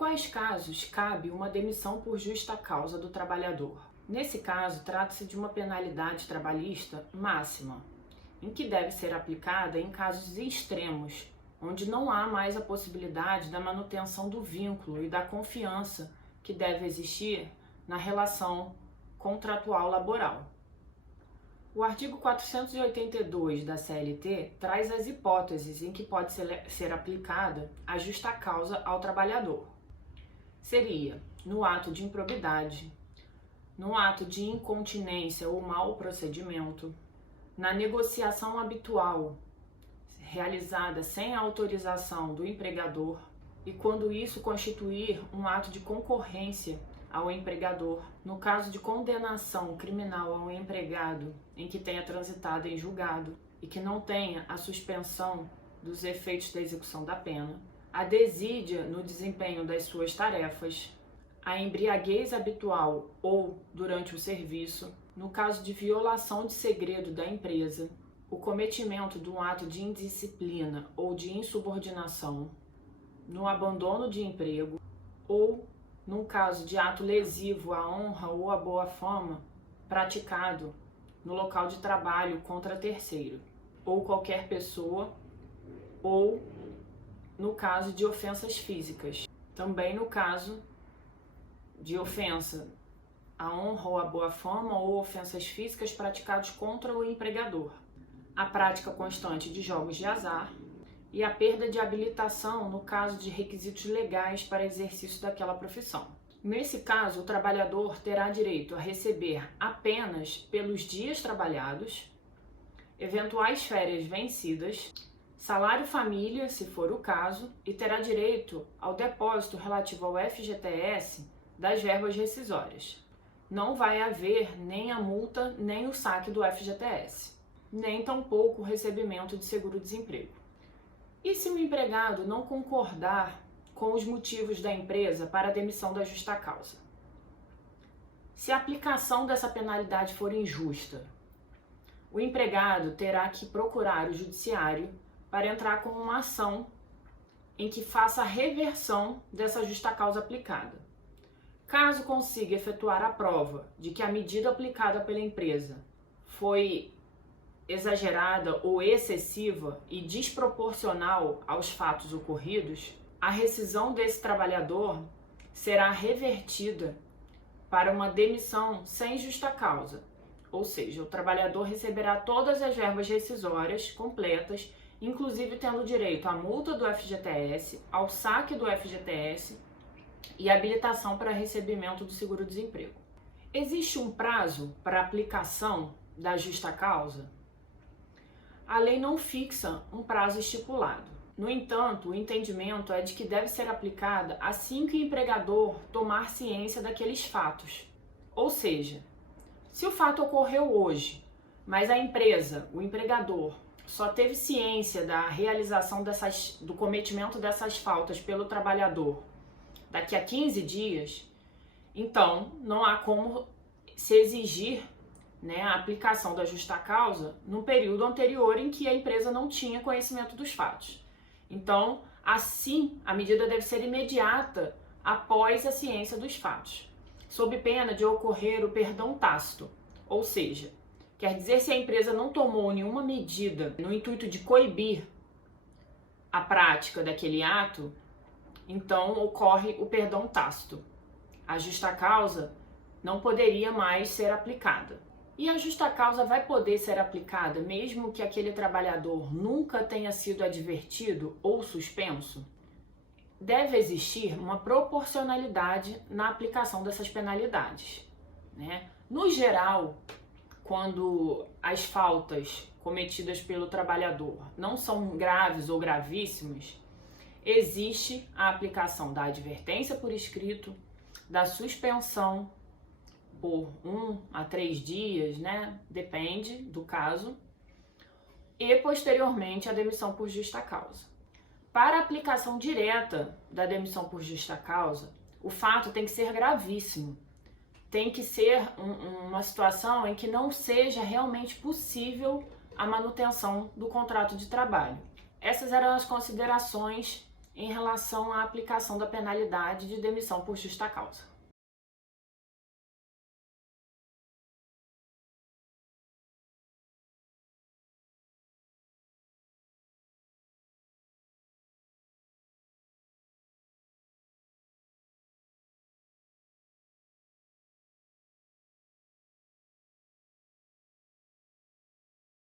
quais casos cabe uma demissão por justa causa do trabalhador? Nesse caso, trata-se de uma penalidade trabalhista máxima, em que deve ser aplicada em casos extremos, onde não há mais a possibilidade da manutenção do vínculo e da confiança que deve existir na relação contratual laboral. O artigo 482 da CLT traz as hipóteses em que pode ser aplicada a justa causa ao trabalhador. Seria no ato de improbidade, no ato de incontinência ou mau procedimento, na negociação habitual, realizada sem autorização do empregador, e quando isso constituir um ato de concorrência ao empregador, no caso de condenação criminal ao empregado em que tenha transitado em julgado e que não tenha a suspensão dos efeitos da execução da pena, a desídia no desempenho das suas tarefas, a embriaguez habitual ou durante o serviço, no caso de violação de segredo da empresa, o cometimento de um ato de indisciplina ou de insubordinação, no abandono de emprego ou num caso de ato lesivo à honra ou à boa fama praticado no local de trabalho contra terceiro, ou qualquer pessoa, ou no caso de ofensas físicas. Também no caso de ofensa à honra ou à boa fama ou ofensas físicas praticados contra o empregador, a prática constante de jogos de azar e a perda de habilitação no caso de requisitos legais para exercício daquela profissão. Nesse caso, o trabalhador terá direito a receber apenas pelos dias trabalhados, eventuais férias vencidas, salário família, se for o caso, e terá direito ao depósito relativo ao FGTS das verbas rescisórias. Não vai haver nem a multa, nem o saque do FGTS, nem tampouco o recebimento de seguro-desemprego. E se o empregado não concordar com os motivos da empresa para a demissão da justa causa? Se a aplicação dessa penalidade for injusta, o empregado terá que procurar o judiciário para entrar com uma ação em que faça a reversão dessa justa causa aplicada. Caso consiga efetuar a prova de que a medida aplicada pela empresa foi exagerada ou excessiva e desproporcional aos fatos ocorridos, a rescisão desse trabalhador será revertida para uma demissão sem justa causa, ou seja, o trabalhador receberá todas as verbas rescisórias completas, inclusive tendo direito à multa do FGTS, ao saque do FGTS e habilitação para recebimento do seguro-desemprego. Existe um prazo para aplicação da justa causa? A lei não fixa um prazo estipulado. No entanto, o entendimento é de que deve ser aplicada assim que o empregador tomar ciência daqueles fatos. Ou seja, se o fato ocorreu hoje, mas a empresa, o empregador, só teve ciência da realização do cometimento dessas faltas pelo trabalhador daqui a 15 dias, então não há como se exigir a aplicação da justa causa no período anterior em que a empresa não tinha conhecimento dos fatos. Então, assim, a medida deve ser imediata após a ciência dos fatos, sob pena de ocorrer o perdão tácito, ou seja, quer dizer, se a empresa não tomou nenhuma medida no intuito de coibir a prática daquele ato, então ocorre o perdão tácito. A justa causa não poderia mais ser aplicada. E a justa causa vai poder ser aplicada mesmo que aquele trabalhador nunca tenha sido advertido ou suspenso? Deve existir uma proporcionalidade na aplicação dessas penalidades, No geral, quando as faltas cometidas pelo trabalhador não são graves ou gravíssimas, existe a aplicação da advertência por escrito, da suspensão por 1 a 3 dias, depende do caso, e posteriormente a demissão por justa causa. Para a aplicação direta da demissão por justa causa, o fato tem que ser gravíssimo, tem que ser uma situação em que não seja realmente possível a manutenção do contrato de trabalho. Essas eram as considerações em relação à aplicação da penalidade de demissão por justa causa.